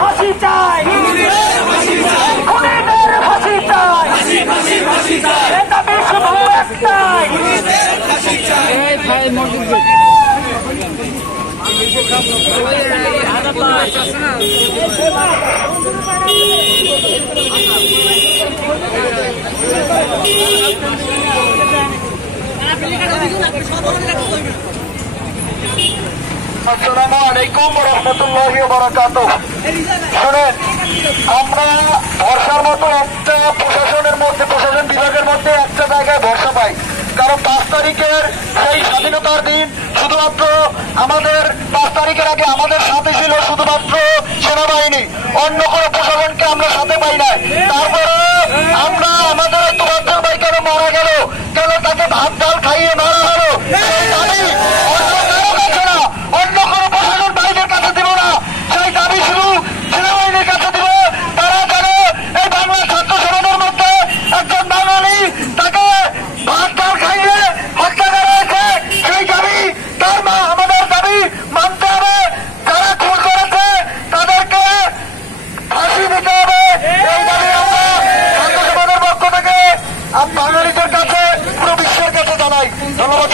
ফাঁসি চাই, খুনিদের ফাঁসি চাই, এ দাবি শুধু একটাই। আসসালামু আলাইকুম ওয়া রাহমাতুল্লাহি ওয়া বারাকাতুহু। শুনেন, আমরা ভরসার মতো একটা প্রশাসন বিভাগের মধ্যে একটা জায়গায় ভরসা পাই, কারণ 5 তারিখের সেই স্বাধীনতার দিন শুধুমাত্র আমাদের 5 তারিখের আগে আমাদের সাথে ছিল শুধুমাত্র সেনাবাহিনী, অন্য কোনো প্রশাসনকে আমরা সাথে পাই নাই। তারপরে আমরা আমাদের তোবাজ্জল ভাই কেন মারা গেল, কেন তাকে ভাত ডাল খাইয়ে মারা হলো, সেই দাবি অন্য কারো কাছে না, অন্য কোনো প্রশাসন বাহিনীর কাছে দিব না, সেই দাবি শুধু সেনাবাহিনীর কাছে দিব। তারা যেন এই বাংলা ছাত্র সমাজের মধ্যে একজন বাঙালি তাকে ভাত ডাল খাইয়ে হত্যা করা হয়েছে, সেই দাবি তার আমাদের দাবি মানতে হবে। যারা খুন করেছে তাদেরকে ফাঁসি দিতে হবে, এই দাবি আমরা ছাত্র সমাজের পক্ষ থেকে বাঙালিদের কাছে পুরো বিশ্বের কাছে জানাই। ধন্যবাদ।